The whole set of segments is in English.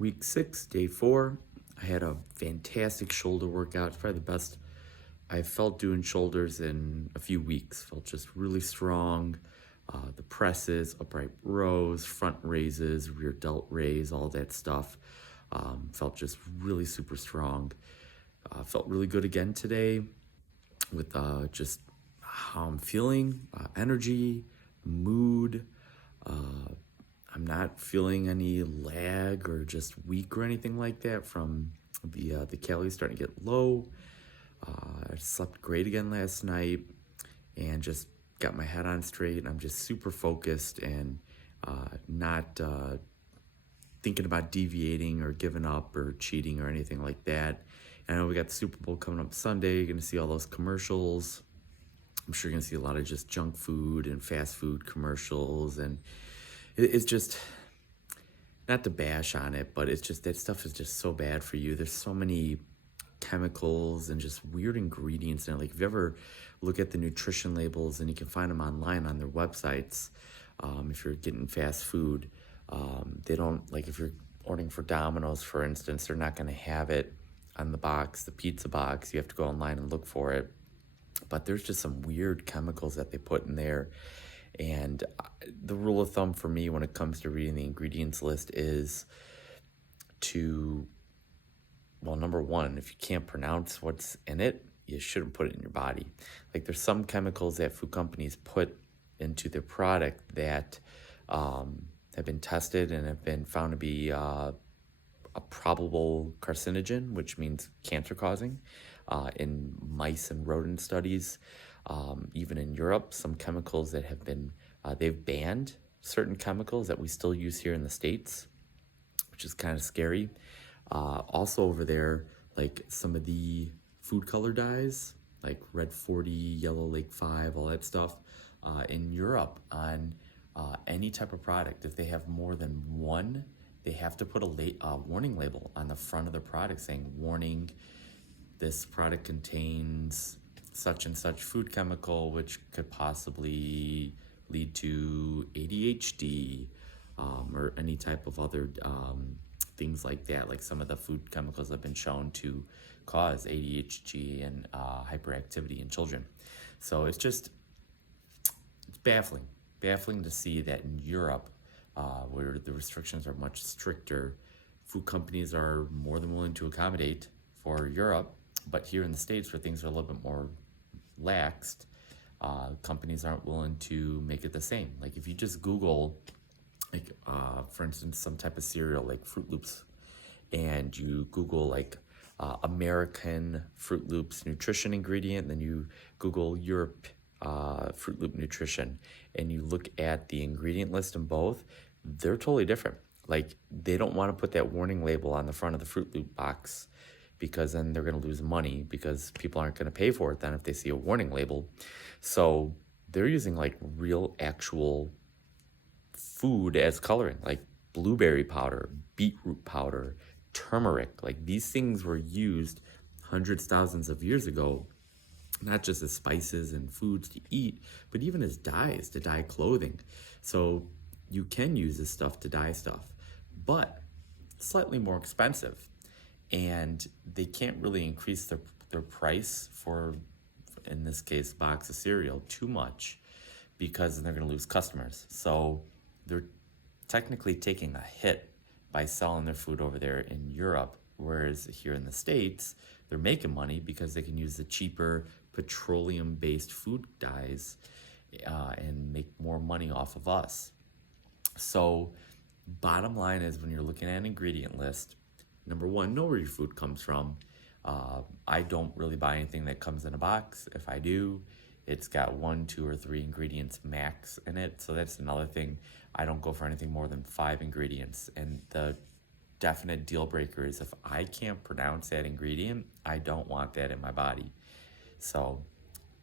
Week 6, day 4, I had a fantastic shoulder workout. It's probably the best I felt doing shoulders in a few weeks. Felt just really strong. The presses, upright rows, front raises, rear delt raise, all that stuff. Felt just really super strong. Felt really good again today with just how I'm feeling, energy, mood. I'm not feeling any lag or just weak or anything like that from the calories starting to get low. I slept great again last night and just got my head on straight. I'm just super focused and not thinking about deviating or giving up or cheating or anything like that. And I know we got the Super Bowl coming up Sunday. You're going to see all those commercials. I'm sure you're going to see a lot of just junk food and fast food commercials. And it's just, not to bash on it, but it's just, that stuff is just so bad for you. There's so many chemicals and just weird ingredients in it. Like if you ever look at the nutrition labels, and you can find them online on their websites, if you're getting fast food, they don't, like if you're ordering for Domino's, for instance, they're not going to have it on the box, the pizza box. You have to go online and look for it. But there's just some weird chemicals that they put in there. And the rule of thumb for me when it comes to reading the ingredients list is to, well, number one, if you can't pronounce what's in it, you shouldn't put it in your body. Like there's some chemicals that food companies put into their product that have been tested and have been found to be a probable carcinogen, which means cancer causing, in mice and rodent studies. Even in Europe, some chemicals that have been, they've banned certain chemicals that we still use here in the States, which is kind of scary. Also over there, like some of the food color dyes, like Red 40, Yellow Lake 5, all that stuff. In Europe, on any type of product, if they have more than one, they have to put a warning label on the front of the product saying, warning, this product contains such and such food chemical, which could possibly lead to ADHD, or any type of other things like that. Like some of the food chemicals have been shown to cause ADHD and hyperactivity in children. So it's baffling to see that in Europe, where the restrictions are much stricter, food companies are more than willing to accommodate for Europe. But here in the States, where things are a little bit more laxed, companies aren't willing to make it the same. Like if you just Google, like for instance, some type of cereal like Fruit Loops, and you Google like American Fruit Loops nutrition ingredient, then you Google Europe Fruit Loop nutrition, and you look at the ingredient list in both, they're totally different. Like they don't want to put that warning label on the front of the Fruit Loop box, because then they're going to lose money because people aren't going to pay for it then if they see a warning label. So they're using like real actual food as coloring, like blueberry powder, beetroot powder, turmeric. Like these things were used hundreds, thousands of years ago, not just as spices and foods to eat, but even as dyes to dye clothing. So you can use this stuff to dye stuff, but it's slightly more expensive. And they can't really increase their price for, in this case, box of cereal too much, because they're going to lose customers. So they're technically taking a hit by selling their food over there in Europe, whereas here in the States, they're making money because they can use the cheaper petroleum-based food dyes and make more money off of us. So bottom line is, when you're looking at an ingredient list, number one, know where your food comes from. I don't really buy anything that comes in a box. If I do, it's got 1, 2, or 3 ingredients max in it. So that's another thing. I don't go for anything more than 5 ingredients. And the definite deal breaker is if I can't pronounce that ingredient, I don't want that in my body. So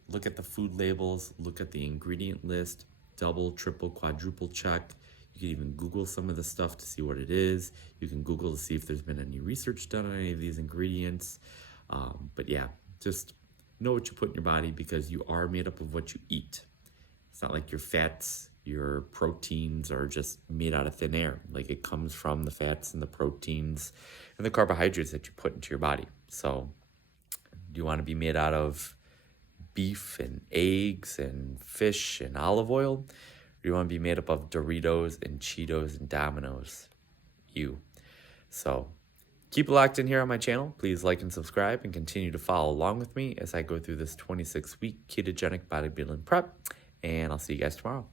look at the food labels, look at the ingredient list, double, triple, quadruple check. You can even Google some of the stuff to see what it is. You can Google to see if there's been any research done on any of these ingredients. But yeah, just know what you put in your body, because you are made up of what you eat. It's not like your fats, your proteins are just made out of thin air. Like, it comes from the fats and the proteins and the carbohydrates that you put into your body. So do you want to be made out of beef and eggs and fish and olive oil? Or do you want to be made up of Doritos and Cheetos and Domino's? You. So keep locked in here on my channel. Please like and subscribe and continue to follow along with me as I go through this 26-week ketogenic bodybuilding prep. And I'll see you guys tomorrow.